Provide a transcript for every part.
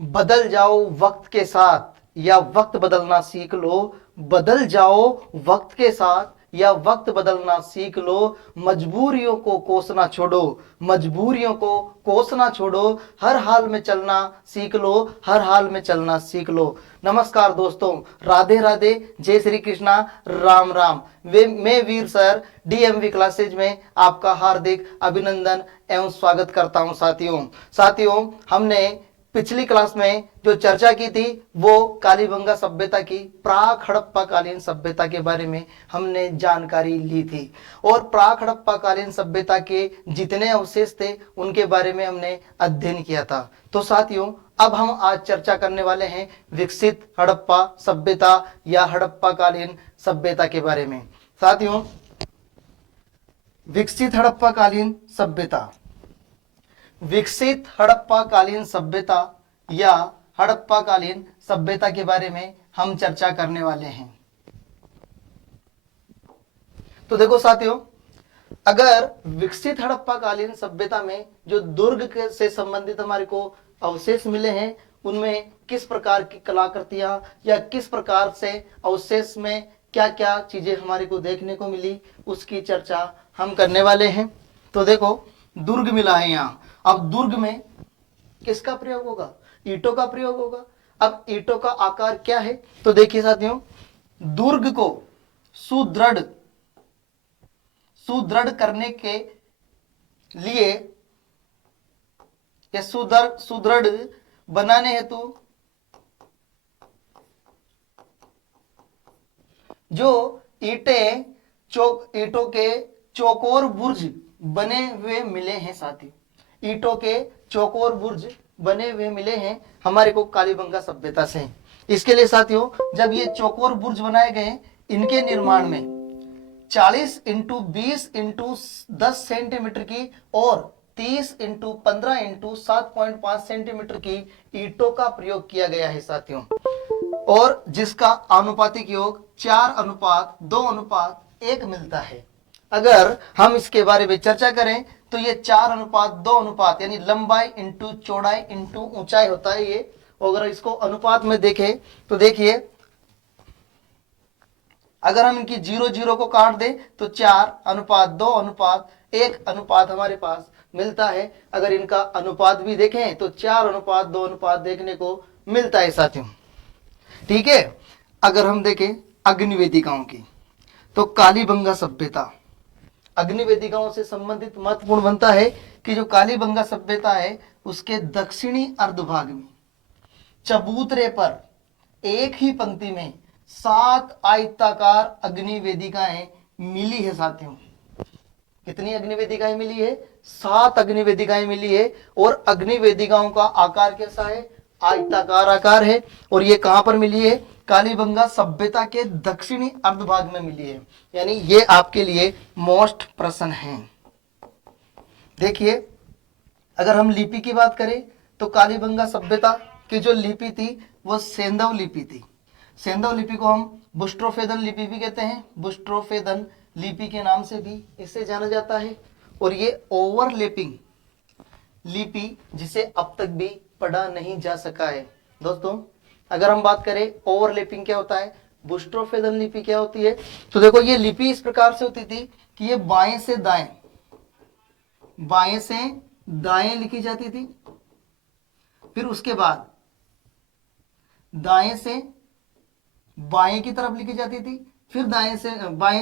बदल जाओ वक्त के साथ या वक्त बदलना सीख लो। बदल जाओ वक्त के साथ या वक्त बदलना सीख लो। मजबूरियों को कोसना छोड़ो, मजबूरियों को कोसना छोड़ो। हर हाल में चलना सीख लो, हर हाल में चलना सीख लो। नमस्कार दोस्तों, राधे राधे, जय श्री कृष्णा, राम राम। मैं वीर सर डीएमवी क्लासेज में आपका हार्दिक अभिनंदन एवं स्वागत करता हूं। साथियों हमने पिछली क्लास में जो चर्चा की थी वो कालीबंगा सभ्यता की, प्राक हड़प्पा कालीन सभ्यता के बारे में हमने जानकारी ली थी। और प्राक हड़प्पा कालीन सभ्यता के जितने अवशेष थे उनके बारे में हमने अध्ययन किया था। तो साथियों अब हम आज चर्चा करने वाले हैं विकसित हड़प्पा सभ्यता या हड़प्पा कालीन सभ्यता के बारे में। साथियों विकसित हड़प्पा कालीन सभ्यता, विकसित हड़प्पा कालीन सभ्यता या हड़प्पा कालीन सभ्यता के बारे में हम चर्चा करने वाले हैं। तो देखो साथियों, अगर विकसित हड़प्पा कालीन सभ्यता में जो दुर्ग से संबंधित हमारे को अवशेष मिले हैं उनमें किस प्रकार की कलाकृतियां या किस प्रकार से अवशेष में क्या क्या चीजें हमारे को देखने को मिली उसकी चर्चा हम करने वाले हैं। तो देखो दुर्ग मिला है यहाँ। अब दुर्ग में किसका प्रयोग होगा? ईंटों का प्रयोग होगा। अब ईंटों का आकार क्या है? तो देखिए साथियों, दुर्ग को सुदृढ़ करने के लिए या सुदृढ़ बनाने हेतु जो ईंटों के चौकोर बुर्ज बने हुए मिले हैं साथी, ईंटों के चौकोर बुर्ज बने हुए मिले हैं हमारे को कालीबंगा सभ्यता से। इसके लिए साथियों जब ये चौकोर बुर्ज बनाए गए इनके निर्माण में 40 इंटू 20 इंटू 10 सेंटीमीटर की और 30 इंटू 15 इंटू 7.5 सेंटीमीटर की ईंटों का प्रयोग किया गया है साथियों, और जिसका आनुपातिक योग 4:2:1 मिलता है। अगर हम इसके बारे में चर्चा करें तो ये 4:2 यानी लंबाई इंटू चौड़ाई इंटू ऊंचाई होता है ये। अगर इसको अनुपात में देखें तो देखिए, अगर हम इनकी 0:0 को काट दें तो 4:2:1 अनुपात हमारे पास मिलता है। अगर इनका अनुपात भी देखें तो 4:2 देखने को मिलता है साथियों। ठीक है। अगर हम देखें अग्निवेदिकाओं की तो कालीबंगा सभ्यता अग्निवेदिकाओं से संबंधित महत्वपूर्ण बनता है कि जो कालीबंगा सभ्यता है उसके दक्षिणी अर्धभाग में चबूतरे पर एक ही पंक्ति में 7 आयताकार अग्निवेदिकाएं मिली है साथियों। कितनी अग्निवेदिकाएं मिली है? 7 अग्निवेदिकाएं मिली है। और अग्निवेदिकाओं का आकार कैसा है? आयताकार आकार है। और ये कहां पर मिली है? कालीबंगा सभ्यता के दक्षिणी अर्धभाग में मिली है। यानी ये आपके लिए मोस्ट प्रश्न है। देखिए अगर हम लिपि की बात करें तो कालीबंगा सभ्यता की जो लिपि थी वो सेंधव लिपि थी। सेंधव लिपि को हम बुस्ट्रोफेदन लिपि भी कहते हैं, बुस्ट्रोफेदन लिपि के नाम से भी इसे जाना जाता है। और ये ओवरलैपिंग लिपि जिसे अब तक भी पढ़ा नहीं जा सका है। दोस्तों अगर हम बात करें ओवरलैपिंग क्या होता है, बुस्ट्रोफेदन लिपि क्या होती है, तो देखो ये लिपि इस प्रकार से होती थी कि ये बाएं से दाएं लिखी जाती थी, फिर उसके बाद दाएं से बाएं की तरफ लिखी जाती थी, फिर बाएं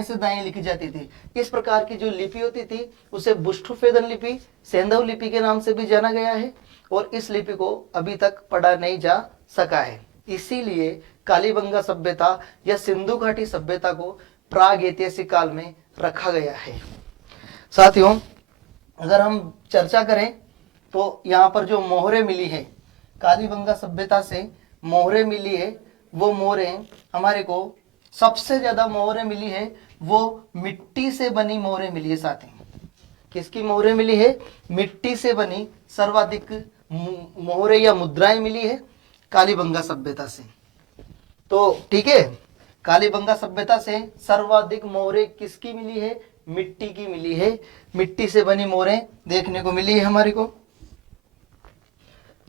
से दाएं लिखी जाती थी। इस प्रकार की जो लिपि होती थी उसे बुस्ट्रोफेदन लिपि, सेंधव लिपि के नाम से भी जाना गया है। और इस लिपि को अभी तक पढ़ा नहीं जा सका है। इसीलिए कालीबंगा सभ्यता या सिंधु घाटी सभ्यता को प्राग ऐतिहासिक काल में रखा गया है। साथियों अगर हम चर्चा करें तो यहाँ पर जो मोहरें मिली है कालीबंगा सभ्यता से, मोहरें मिली है, वो मोहरें हमारे को सबसे ज्यादा मोहरें मिली है वो मिट्टी से बनी मोहरें मिली है साथी। किसकी मोहरें मिली है? मिट्टी से बनी सर्वाधिक मोहरें या मुद्राएं मिली है कालीबंगा सभ्यता से। तो ठीक है, कालीबंगा सभ्यता से सर्वाधिक मोहरें किसकी मिली है? मिट्टी की मिली है। मिट्टी से बनी मोहरें देखने को मिली है हमारे को।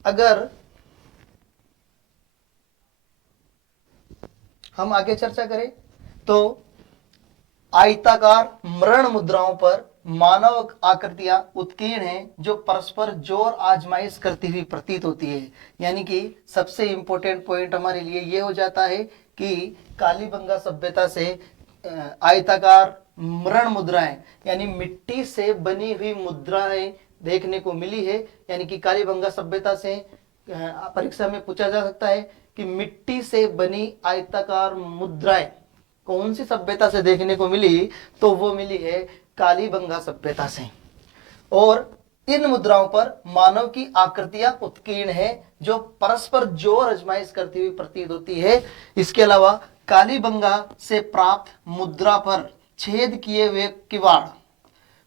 अगर हम आगे चर्चा करें तो आयताकार मृण मुद्राओं पर मानव आकृतियां उत्कीर्ण हैं जो परस्पर जोर आजमाइश करती हुई प्रतीत होती है। यानी कि सबसे इंपॉर्टेंट पॉइंट हमारे लिए ये हो जाता है कि कालीबंगा सभ्यता से आयताकार मृण मुद्राएं यानी मिट्टी से बनी हुई मुद्राएं देखने को मिली है। यानी कि कालीबंगा सभ्यता से परीक्षा में पूछा जा सकता है कि मिट्टी से बनी आयताकार मुद्राएं कौन सी सभ्यता से देखने को मिली, तो वो मिली है कालीबंगा सभ्यता से। और इन मुद्राओं पर मानव की आकृतियां उत्कीर्ण है जो परस्पर जोर आजमाइश करती हुई प्रतीत होती है। इसके अलावा कालीबंगा से प्राप्त मुद्रा पर छेद किए हुए किवाड़,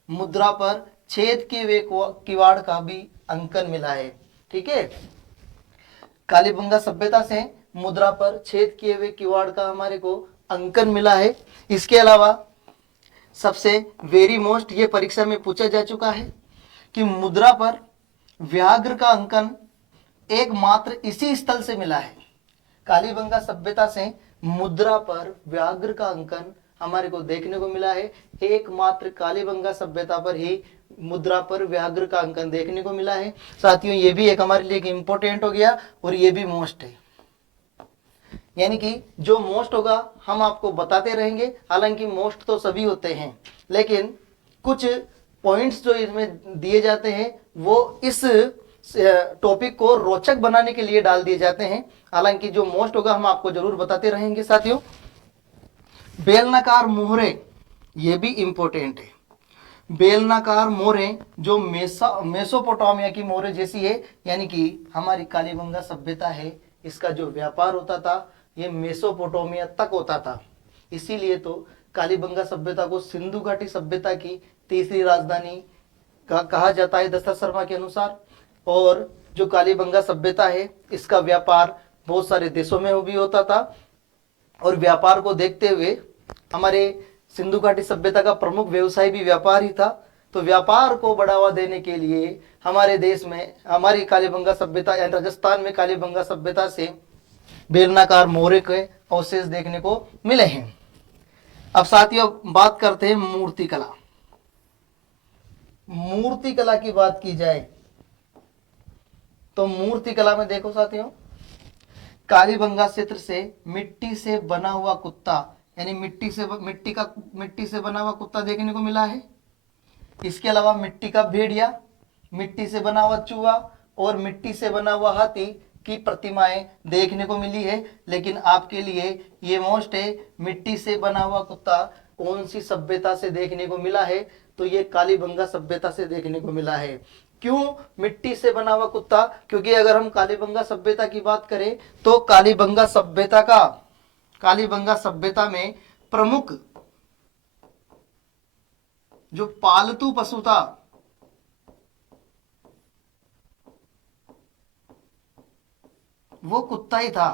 मुद्रा पर छेद किए हुए किवाड़ का भी अंकन मिला है। ठीक है, कालीबंगा सभ्यता से मुद्रा पर छेद किए हुए किवाड़ का हमारे को अंकन मिला है। इसके अलावा सबसे वेरी मोस्ट ये परीक्षा में पूछा जा चुका है कि मुद्रा पर व्याघ्र का अंकन एकमात्र इसी स्थल से मिला है। कालीबंगा सभ्यता से मुद्रा पर व्याघ्र का अंकन हमारे को देखने को मिला है, एकमात्र कालीबंगा सभ्यता पर ही मुद्रा पर व्याघ्र का अंकन देखने को मिला है। साथियों ये भी एक हमारे लिए इंपॉर्टेंट हो गया और ये भी मोस्ट है। यानी कि जो मोस्ट होगा हम आपको बताते रहेंगे, हालांकि मोस्ट तो सभी होते हैं लेकिन कुछ पॉइंट्स जो इसमें दिए जाते हैं वो इस टॉपिक को रोचक बनाने के लिए डाल दिए जाते हैं। हालांकि जो मोस्ट होगा हम आपको जरूर बताते रहेंगे। साथियों बेलनाकार मोहरे ये भी इंपॉर्टेंट है। बेलनाकार मोहरे जो मेसोपोटामिया की मोहरे जैसी है, यानी कि हमारी कालीबंगा सभ्यता है इसका जो व्यापार होता था ये मेसोपोटामिया तक होता था। इसीलिए तो कालीबंगा सभ्यता को सिंधु घाटी सभ्यता की तीसरी राजधानी कहा जाता है दत्ता शर्मा के अनुसार। और जो कालीबंगा सभ्यता है इसका व्यापार बहुत सारे देशों में भी होता था और व्यापार को देखते हुए हमारे सिंधु घाटी सभ्यता का प्रमुख व्यवसाय भी व्यापार ही था। तो व्यापार को बढ़ावा देने के लिए हमारे देश में हमारी कालीबंगा सभ्यता यानी राजस्थान में कालीबंगा सभ्यता से बेलनाकार मोहरे के अवशेष देखने को मिले हैं। अब साथियों बात करते हैं मूर्तिकला। मूर्तिकला की बात की जाए तो मूर्तिकला में देखो साथियों, कालीबंगा क्षेत्र से मिट्टी से बना हुआ कुत्ता यानी मिट्टी से बना हुआ कुत्ता देखने को मिला है। इसके अलावा मिट्टी का भेड़िया, मिट्टी से बना हुआ चूहा और मिट्टी से बना हुआ हाथी की प्रतिमाएं देखने को मिली है। लेकिन आपके लिए ये मोस्ट है, मिट्टी से बना हुआ कुत्ता कौन सी सभ्यता से देखने को मिला है, तो ये कालीबंगा सभ्यता से देखने को मिला है। क्यों मिट्टी से बना हुआ कुत्ता? क्योंकि अगर हम कालीबंगा सभ्यता की बात करें तो कालीबंगा सभ्यता में प्रमुख जो पालतू पशु था वो कुत्ता ही था।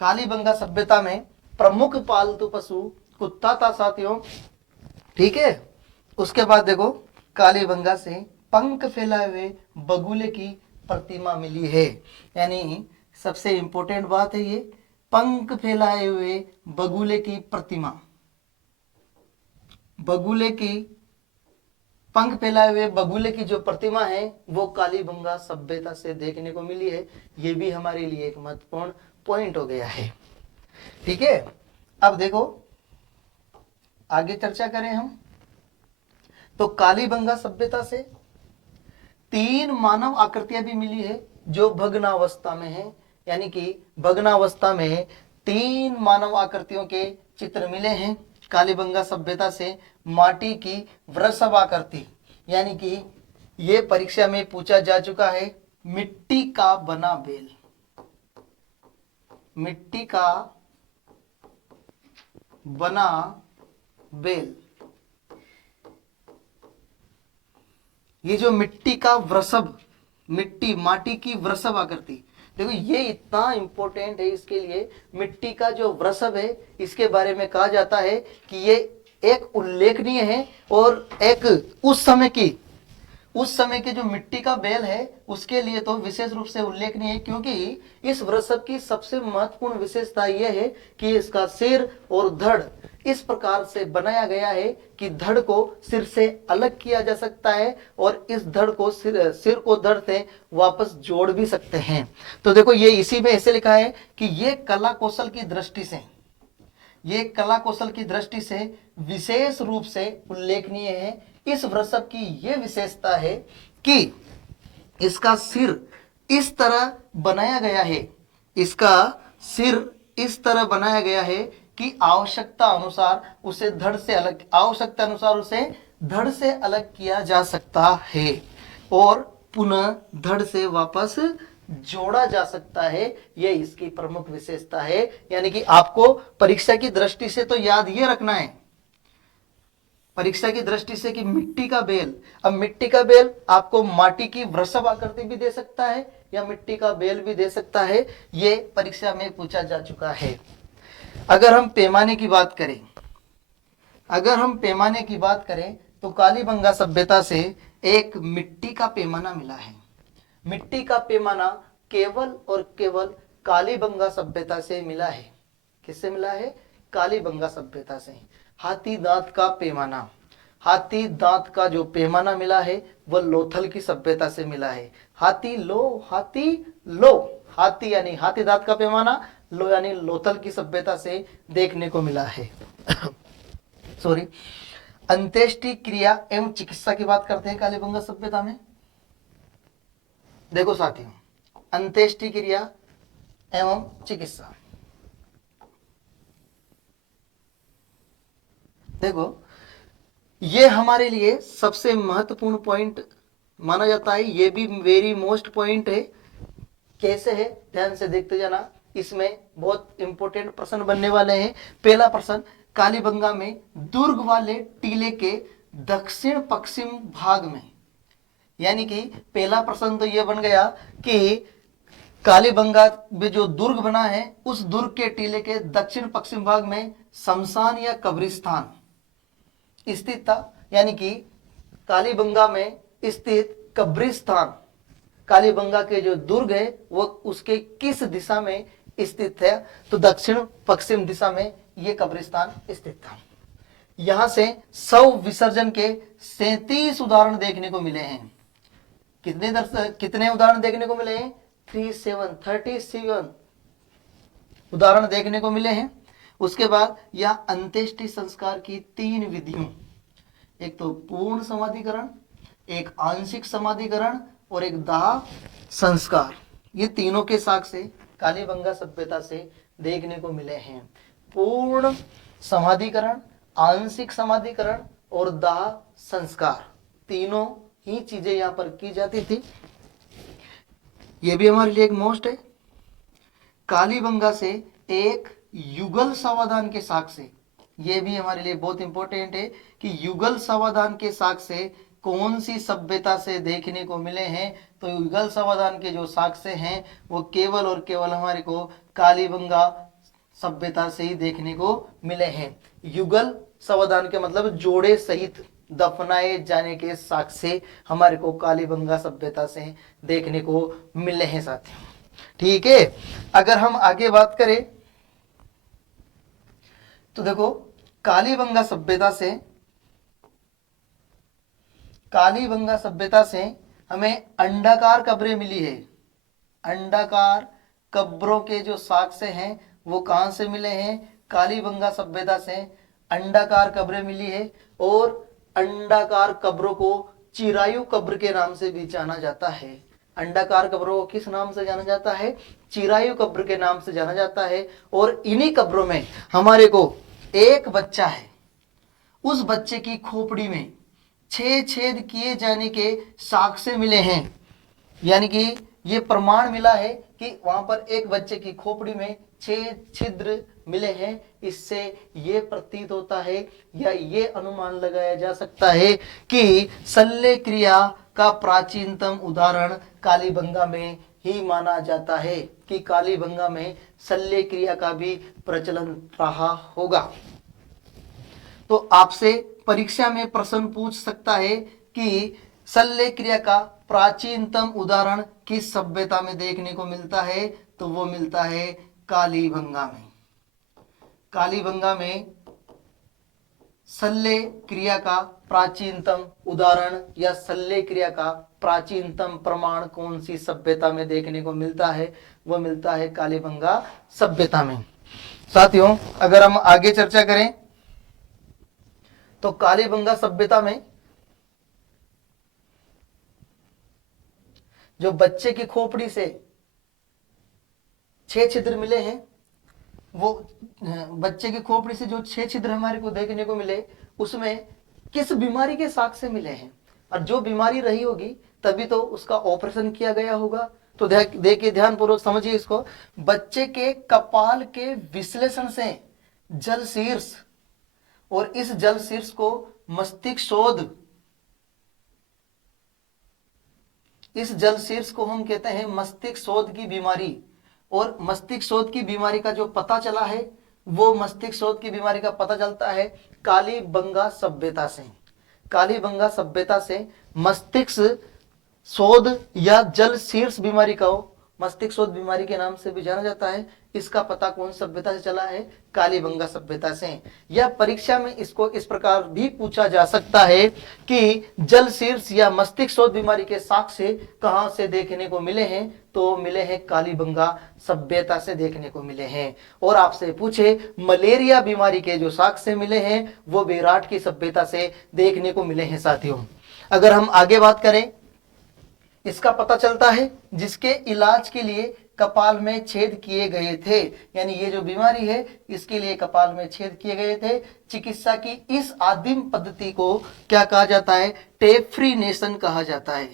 कालीबंगा सभ्यता में प्रमुख पालतू पशु कुत्ता था साथियों। ठीक है, उसके बाद देखो कालीबंगा से पंख फैलाए हुए बगुले की प्रतिमा मिली है। यानी सबसे इंपॉर्टेंट बात है ये, पंख फैलाए हुए बगुले की प्रतिमा, पंख फैलाए हुए बगुले की जो प्रतिमा है वो कालीबंगा सभ्यता से देखने को मिली है। ये भी हमारे लिए एक महत्वपूर्ण पॉइंट हो गया है। ठीक है, अब देखो आगे चर्चा करें हम तो कालीबंगा सभ्यता से 3 मानव आकृतियां भी मिली है जो भग्नावस्था में है। यानी कि भग्नावस्था में 3 मानव आकृतियों के चित्र मिले हैं कालीबंगा सभ्यता से। माटी की वृषभ आकृति, यानी कि ये परीक्षा में पूछा जा चुका है, मिट्टी का बना बेल, मिट्टी का बना बेल। ये जो मिट्टी का वृषभ, माटी की वृषभ आकृति, देखो ये इतना इंपॉर्टेंट है इसके लिए। मिट्टी का जो वृषभ है इसके बारे में कहा जाता है कि ये एक उल्लेखनीय है और एक उस समय की उस समय के जो मिट्टी का बैल है उसके लिए तो विशेष रूप से उल्लेखनीय है, क्योंकि इस वृषभ की सबसे महत्वपूर्ण विशेषता यह है कि इसका सिर और धड़ इस प्रकार से बनाया गया है कि धड़ को सिर से अलग किया जा सकता है और इस धड़ को सिर को धड़ से वापस जोड़ भी सकते हैं। तो देखो ये इसी में ऐसे लिखा है कि ये कला कौशल की दृष्टि से, ये कला कौशल की दृष्टि से विशेष रूप से उल्लेखनीय है। इस वृषभ की यह विशेषता है कि इसका सिर इस तरह बनाया गया है, इसका सिर इस तरह बनाया गया है कि आवश्यकता अनुसार उसे धड़ से अलग किया जा सकता है और पुनः धड़ से वापस जोड़ा जा सकता है। यह इसकी प्रमुख विशेषता है। यानी कि आपको परीक्षा की दृष्टि से तो याद ये रखना है, परीक्षा की दृष्टि से, कि मिट्टी का बेल। अब मिट्टी का बेल आपको माटी की वृषभ आकृति भी दे सकता है या मिट्टी का बेल भी दे सकता है, ये परीक्षा में पूछा जा चुका है। अगर हम पैमाने की बात करें तो कालीबंगा सभ्यता से एक मिट्टी का पैमाना मिला है। मिट्टी का पैमाना केवल और केवल कालीबंगा सभ्यता से मिला है। किससे मिला है? कालीबंगा सभ्यता से। हाथी दांत का जो पैमाना मिला है वह लोथल की सभ्यता से मिला है। हाथी यानी हाथी दांत का पैमाना, लो यानी लोथल की सभ्यता से देखने को मिला है। सॉरी, अंत्येष्टि क्रिया एवं चिकित्सा की बात करते हैं कालीबंगा सभ्यता में। देखो साथियों, अंत्येष्टि क्रिया एवं चिकित्सा, देखो ये हमारे लिए सबसे महत्वपूर्ण पॉइंट माना जाता है। ये भी वेरी मोस्ट पॉइंट है। कैसे है ध्यान से देखते जाना, इसमें बहुत इंपॉर्टेंट प्रश्न बनने वाले हैं। पहला प्रश्न, कालीबंगा में दुर्ग वाले टीले के दक्षिण पश्चिम भाग में, यानी कि पहला प्रश्न तो यह बन गया कि कालीबंगा में जो दुर्ग बना है उस दुर्ग के टीले के दक्षिण पश्चिम भाग में शमशान या कब्रिस्तान स्थित था। यानी कि कालीबंगा में स्थित कब्रिस्तान, कालीबंगा के जो दुर्ग है वो उसके किस दिशा में स्थित है? तो दक्षिण पश्चिम दिशा में ये कब्रिस्तान स्थित था। यहां से शव विसर्जन के 37 उदाहरण देखने को मिले हैं। कितने उदाहरण देखने को मिले हैं? 37 उदाहरण देखने को मिले हैं। उसके बाद यह अंत्येष्टि संस्कार की 3 विधियों, एक तो पूर्ण समाधिकरण, एक आंशिक समाधिकरण और एक दाह संस्कार, ये तीनों के साक्ष्य कालीबंगा सभ्यता से देखने को मिले हैं। पूर्ण समाधिकरण, आंशिक समाधिकरण और दाह संस्कार, तीनों ही चीजें यहां पर की जाती थी। ये भी हमारे लिए एक मोस्ट है। कालीबंगा से एक युगल समाधान के साक्ष्य, ये भी हमारे लिए बहुत इंपॉर्टेंट है कि युगल समाधान के साक्ष्य कौन सी सभ्यता से देखने को मिले हैं? तो युगल समाधान के जो साक्ष्य हैं वो केवल और केवल हमारे को कालीबंगा सभ्यता से ही देखने को मिले हैं। युगल समाधान के मतलब जोड़े सहित दफनाए जाने के साक्ष्य हमारे को कालीबंगा सभ्यता से देखने को मिले हैं साथियों। ठीक है, अगर हम आगे बात करें तो देखो कालीबंगा सभ्यता से हमें अंडाकार कब्रें मिली है। अंडाकार कब्रों के जो साक्ष्य हैं वो कहां से मिले हैं? कालीबंगा सभ्यता से अंडाकार कब्रें मिली है। और अंडाकार कब्रों को चिरायु कब्र के नाम से भी जाना जाता है। अंडाकार कब्रों को किस नाम से जाना जाता है? चिरायु कब्र के नाम से जाना जाता है। और इन्हीं कब्रों में हमारे को एक बच्चा है, उस बच्चे की खोपड़ी में 6 छेद किए जाने के साक्ष्य मिले हैं। यानी कि ये प्रमाण मिला है कि वहां पर एक बच्चे की खोपड़ी में 6 छिद्र मिले हैं। इससे ये प्रतीत होता है या ये अनुमान लगाया जा सकता है कि शल्य क्रिया का प्राचीनतम उदाहरण कालीबंगा में ही माना जाता है, कि कालीबंगा में शल्य क्रिया का भी प्रचलन रहा होगा। तो आपसे परीक्षा में प्रश्न पूछ सकता है कि शल्य क्रिया का प्राचीनतम उदाहरण किस सभ्यता में देखने को मिलता है? तो वो मिलता है कालीबंगा में। कालीबंगा में शल्य क्रिया का प्राचीनतम उदाहरण या शल्य क्रिया का प्राचीनतम प्रमाण कौन सी सभ्यता में देखने को मिलता है? वो मिलता है कालीबंगा सभ्यता में। साथियों, अगर हम आगे चर्चा करें तो कालीबंगा सभ्यता में जो बच्चे की खोपड़ी से 6 छिद्र मिले हैं, वो बच्चे की खोपड़ी से जो 6 छिद्र हमारे को देखने को मिले, उसमें किस बीमारी के साक्ष्य मिले हैं? और जो बीमारी रही होगी तभी तो उसका ऑपरेशन किया गया होगा। तो देखिए, ध्यानपूर्वक समझिए इसको। बच्चे के कपाल के विश्लेषण से जल शीर्ष, और इस जल शीर्ष को मस्तिष्क शोध, इस जल शीर्ष को हम कहते हैं मस्तिष्क शोध की बीमारी। और मस्तिष्क शोध की बीमारी का जो पता चला है, वो मस्तिष्क शोध की बीमारी का पता चलता है कालीबंगा सभ्यता से। कालीबंगा सभ्यता से मस्तिष्क शोध या जल शीर्ष बीमारी का, मस्तिष्क शोध बीमारी के नाम से भी जाना जाता है, इसका पता कौन सभ्यता से चला है? कालीबंगा सभ्यता से। या परीक्षा में इसको इस प्रकार भी पूछा जा सकता है कि जल शीर्ष या मस्तिष्क शोध बीमारी के साक्ष्य कहां से देखने को मिले हैं? तो मिले हैं कालीबंगा सभ्यता से देखने को मिले हैं। और आपसे पूछे मलेरिया बीमारी के जो साक्ष्य मिले हैं, वो विराट की सभ्यता से देखने को मिले हैं। साथियों, अगर हम आगे बात करें, इसका पता चलता है जिसके इलाज के लिए कपाल में छेद किए गए थे, यानी ये जो बीमारी है इसके लिए कपाल में छेद किए गए थे। चिकित्सा की इस आदिम पद्धति को क्या कहा जाता है? टेफ्रीनेशन कहा जाता है।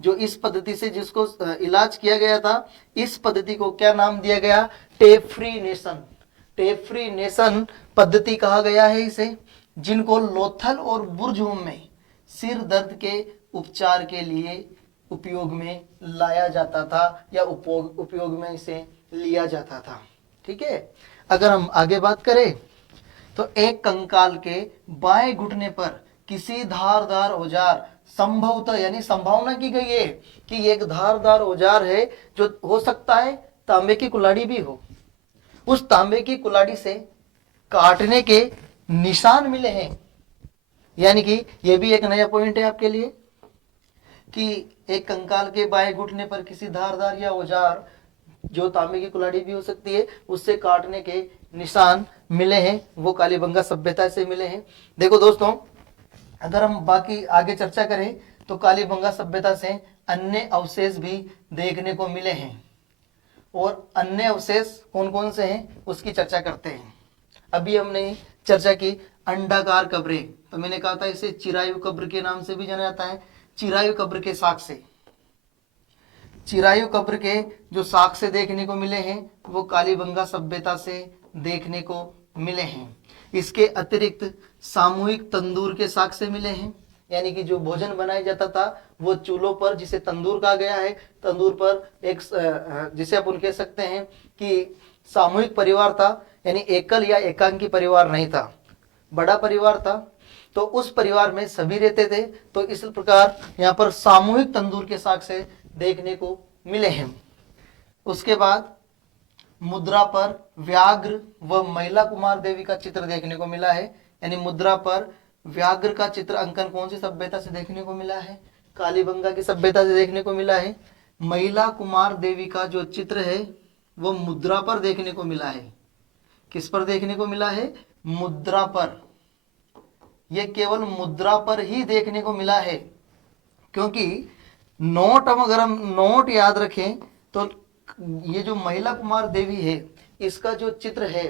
जो इस पद्धति से जिसको इलाज किया गया था, इस पद्धति को क्या नाम दिया गया? टेफ्रीनेशन। टेफ्रीनेशन पद्धति कहा गया है इसे, जिनको लोथल और बुर्जहोम में सिर दर्द के उपचार के लिए उपयोग में लाया जाता था, या उपयोग में इसे लिया जाता था। ठीक है। अगर हम आगे बात करें तो एक कंकाल के बाएं घुटने पर किसी धारदार औजार, संभवतः यानी संभावना की गई है कि एक धारदार औजार है, जो हो सकता है तांबे की कुल्हाड़ी भी हो, उस तांबे की कुल्हाड़ी से काटने के निशान मिले हैं। यानी कि यह भी एक नया पॉइंट है आपके लिए कि एक कंकाल के बाएं घुटने पर किसी धारदार या औजार, जो तांबे की कुल्हाड़ी भी हो सकती है, उससे काटने के निशान मिले हैं, वो कालीबंगा सभ्यता से मिले हैं। देखो दोस्तों, अगर हम बाकी आगे चर्चा करें तो कालीबंगा सभ्यता से अन्य अवशेष भी देखने को मिले हैं। और अन्य अवशेष कौन कौन से हैं उसकी चर्चा करते हैं। अभी हमने चर्चा की अंडाकार कब्रें, तो मैंने कहा था इसे चिरायु कब्र के नाम से भी जाना जाता है। चिरायु कब्र के साक्ष्य, चिरायु कब्र के जो साक्ष्य देखने को मिले हैं वो कालीबंगा सभ्यता से देखने को मिले हैं। इसके अतिरिक्त सामूहिक तंदूर के साक्ष्य मिले हैं, यानी कि जो भोजन बनाया जाता था वो चूल्हों पर, जिसे तंदूर कहा गया है, तंदूर पर एक, जिसे अपन कह सकते हैं कि सामूहिक परिवार था, यानी एकल या एकांकी परिवार नहीं था, बड़ा परिवार था, तो उस परिवार में सभी रहते थे। तो इस प्रकार यहाँ पर सामूहिक तंदूर के साक्ष्य देखने को मिले हैं। उसके बाद मुद्रा पर व्याघ्र व महिला कुमार देवी का चित्र देखने को मिला है, यानी मुद्रा पर व्याघ्र का चित्र अंकन कौन सी सभ्यता से देखने को मिला है? कालीबंगा की सभ्यता से देखने को मिला है। महिला कुमार देवी का जो चित्र है वो मुद्रा पर देखने को मिला है। किस पर देखने को मिला है? मुद्रा पर। यह केवल मुद्रा पर ही देखने को मिला है, क्योंकि नोट, अगर हम नोट याद रखें तो ये जो महिला कुमार देवी है, इसका जो चित्र है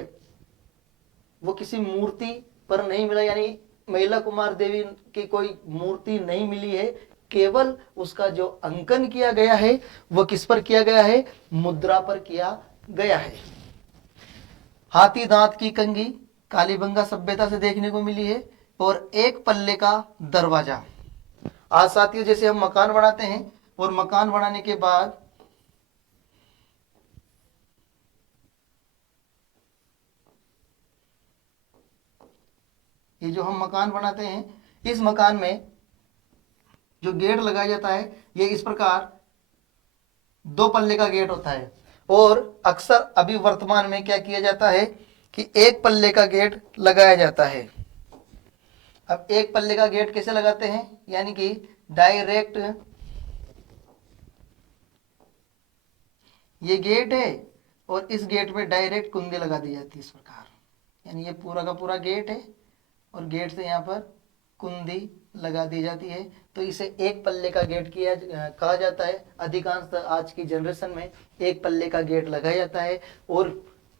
वो किसी मूर्ति पर नहीं मिला, यानी महिला कुमार देवी की कोई मूर्ति नहीं मिली है, केवल उसका जो अंकन किया गया है वो किस पर किया गया है? मुद्रा पर किया गया है। हाथी दांत की कंघी कालीबंगा सभ्यता से देखने को मिली है। और एक पल्ले का दरवाजा। आज साथियों, जैसे हम मकान बनाते हैं और मकान बनाने के बाद ये जो हम मकान बनाते हैं, इस मकान में जो गेट लगाया जाता है ये इस प्रकार 2 पल्ले का गेट होता है। और अक्सर अभी वर्तमान में क्या किया जाता है कि 1 पल्ले का गेट लगाया जाता है। अब 1 पल्ले का गेट कैसे लगाते हैं, यानी कि डायरेक्ट ये गेट है और इस गेट में डायरेक्ट कुंडी लगा दी जाती है इस प्रकार, यानी ये पूरा का पूरा गेट है और गेट से यहाँ पर कुंडी लगा दी जाती है। तो इसे 1 पल्ले का गेट किया कहा जाता है। अधिकांश आज की जनरेशन में 1 पल्ले का गेट लगाया जाता है। और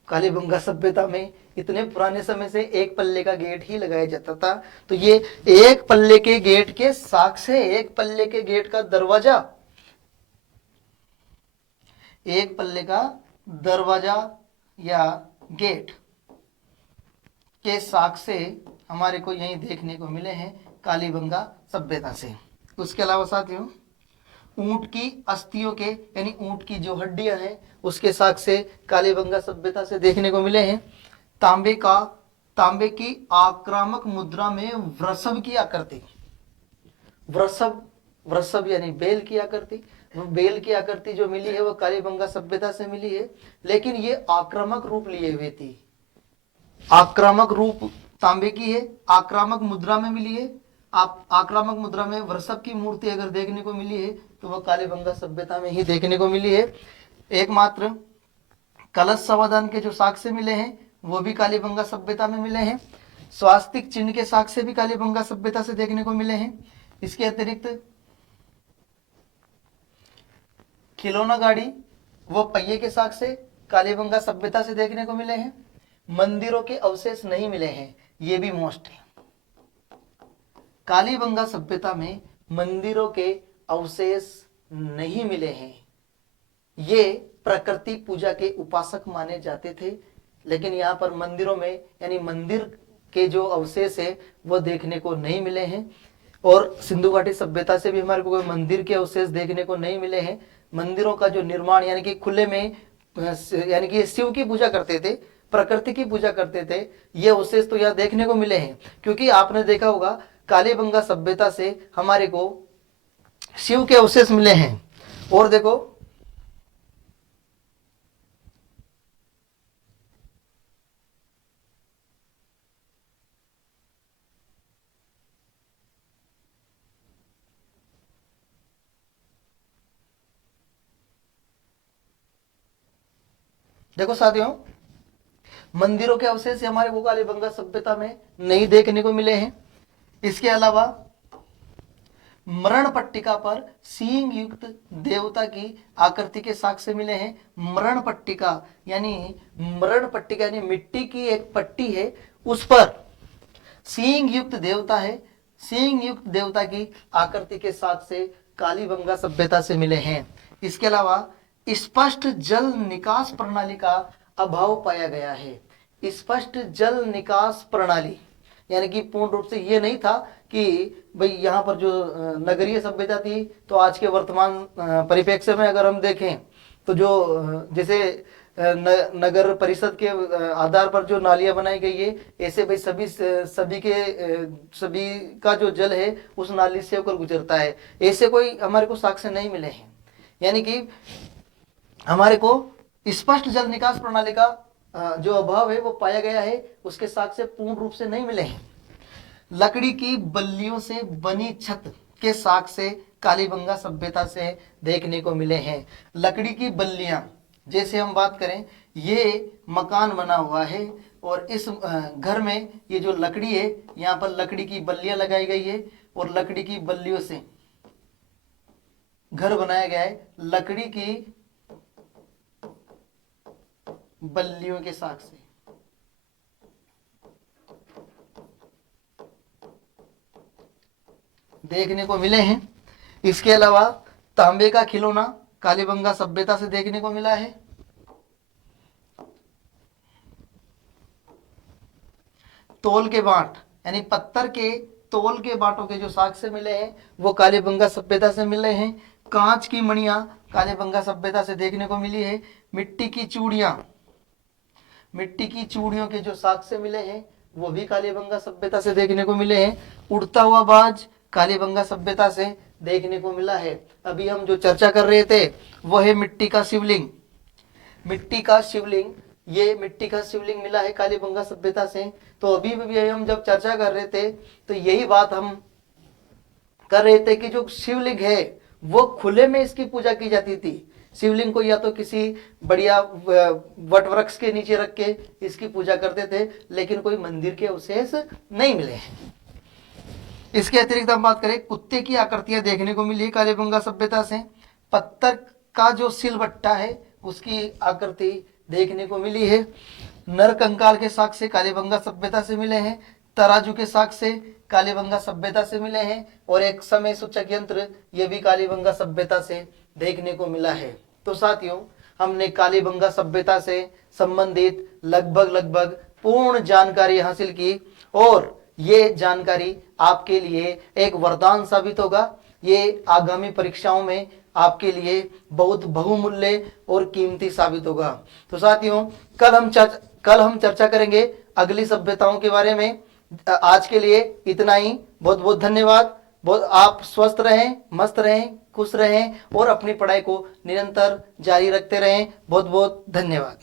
कालीबंगा सभ्यता में इतने पुराने समय से 1 पल्ले का गेट ही लगाया जाता था। तो ये 1 पल्ले के गेट के साथ से 1 पल्ले के गेट का दरवाजा, 1 पल्ले का दरवाजा या गेट के साख से हमारे को यही देखने को मिले हैं कालीबंगा सभ्यता से। उसके अलावा साथियों ऊंट की अस्थियों के, यानी ऊंट की जो हड्डियां हैं उसके साख से कालीबंगा सभ्यता से देखने को मिले हैं। तांबे की आक्रामक मुद्रा में वृषभ की आकृति, वृषभ यानी बेल की आकृति, बेल की आकृति जो मिली है वो कालीबंगा सभ्यता से मिली है। लेकिन ये आक्रामक रूप लिए हुए थी, आक्रामक रूप तांबे की है, आक्रामक मुद्रा में मिली है। आप आक्रामक मुद्रा में वृषभ की मूर्ति अगर देखने को मिली है तो वह कालीबंगा सभ्यता में ही देखने को मिली है। एकमात्र कलश समाधान के जो साक्ष्य मिले हैं वो भी कालीबंगा सभ्यता में मिले हैं। स्वास्तिक चिन्ह के साक्ष्य भी कालीबंगा सभ्यता से देखने को मिले हैं। इसके अतिरिक्त खिलौना गाड़ी वो पहिए के साक्ष्य कालीबंगा सभ्यता से देखने को मिले हैं। मंदिरों के अवशेष नहीं मिले हैं, ये भी मोस्ट है। कालीबंगा सभ्यता में मंदिरों के अवशेष नहीं मिले हैं। ये प्रकृति पूजा के उपासक माने जाते थे, लेकिन यहाँ पर मंदिरों में यानी मंदिर के जो अवशेष है वो देखने को नहीं मिले हैं। और सिंधु घाटी सभ्यता से भी हमारे को कोई मंदिर के अवशेष देखने को नहीं मिले हैं। मंदिरों का जो निर्माण यानी कि खुले में, यानी कि शिव की पूजा करते थे, प्रकृति की पूजा करते थे, ये अवशेष तो यहाँ देखने को मिले हैं। क्योंकि आपने देखा होगा कालीबंगा सभ्यता से हमारे को शिव के अवशेष मिले हैं। और देखो साथियों मंदिरों के अवशेष हमारे को कालीबंगा सभ्यता में नहीं देखने को मिले हैं। इसके अलावा मरण पट्टिका पर सींग युक्त देवता की आकृति के साक्ष्य मिले हैं। मरण पट्टिका यानी मिट्टी की एक पट्टी है, उस पर सींग युक्त देवता है। सींग युक्त देवता की आकृति के साक्ष्य कालीबंगा सभ्यता से मिले हैं। इसके अलावा स्पष्ट जल निकास प्रणाली का अभाव पाया गया है। स्पष्ट जल निकास प्रणाली यानी कि पूर्ण रूप से ये नहीं था कि भाई यहाँ पर जो नगरीय सभ्यता थी, तो आज के वर्तमान परिप्रेक्ष्य में अगर हम देखें तो जो जैसे नगर परिषद के आधार पर जो नालियां बनाई गई है, ऐसे भाई सभी का जो जल है उस नाली से होकर गुजरता है। ऐसे कोई हमारे को साक्ष्य नहीं मिले हैं। यानी कि हमारे को स्पष्ट जल निकास प्रणाली का जो अभाव है वो पाया गया है, उसके साक्ष्य पूर्ण रूप से नहीं मिले हैं। लकड़ी की बल्लियों से बनी छत के साक्ष्य कालीबंगा सभ्यता से देखने को मिले हैं। लकड़ी की बल्लियां, जैसे हम बात करें ये मकान बना हुआ है और इस घर में ये जो लकड़ी है यहाँ पर लकड़ी की बल्लियां लगाई गई है और लकड़ी की बल्लियों से घर बनाया गया है। लकड़ी की बल्लियों के साक्ष्य देखने को मिले हैं। इसके अलावा तांबे का खिलौना कालीबंगा सभ्यता से देखने को मिला है। तोल के बाट यानी पत्थर के तोल के बाटों के जो साक्ष्य मिले हैं वो कालीबंगा सभ्यता से मिले हैं। कांच की मणियां कालीबंगा सभ्यता से देखने को मिली है। मिट्टी की चूड़ियों के जो साक्ष्य मिले हैं वो भी कालीबंगा सभ्यता से देखने को मिले हैं। उड़ता हुआ बाज कालीबंगा सभ्यता से देखने को मिला है। अभी हम जो चर्चा कर रहे थे वह है मिट्टी का शिवलिंग। मिट्टी का शिवलिंग, ये मिट्टी का शिवलिंग मिला है कालीबंगा सभ्यता से। तो अभी भी हम जब चर्चा कर रहे थे तो यही बात हम कर रहे थे कि जो शिवलिंग है वो खुले में इसकी पूजा की जाती थी। शिवलिंग को या तो किसी बढ़िया वट वृक्ष के नीचे रख के इसकी पूजा करते थे, लेकिन कोई मंदिर के अवशेष नहीं मिले। इसके अतिरिक्त हम बात करें, कुत्ते की आकृतियां देखने को मिली है कालीबंगा सभ्यता से। पत्थर का जो सिलबट्टा है उसकी आकृति देखने को मिली है। नर कंकाल के साक्ष्य कालीबंगा सभ्यता से मिले हैं। तराजू के साक्ष्य कालीबंगा सभ्यता से मिले हैं। और एक समय सूचक यंत्र, ये भी कालीबंगा सभ्यता से देखने को मिला है। तो साथियों, हमने कालीबंगा सभ्यता से संबंधित लगभग पूर्ण जानकारी हासिल की, और ये जानकारी आपके लिए एक वरदान साबित होगा। ये आगामी परीक्षाओं में आपके लिए बहुत बहुमूल्य और कीमती साबित होगा। तो साथियों, कल हम चर्चा करेंगे अगली सभ्यताओं के बारे में। आज के लिए इतना ही। बहुत बहुत धन्यवाद। आप स्वस्थ रहें, मस्त रहें, खुश रहें और अपनी पढ़ाई को निरंतर जारी रखते रहें। बहुत बहुत धन्यवाद।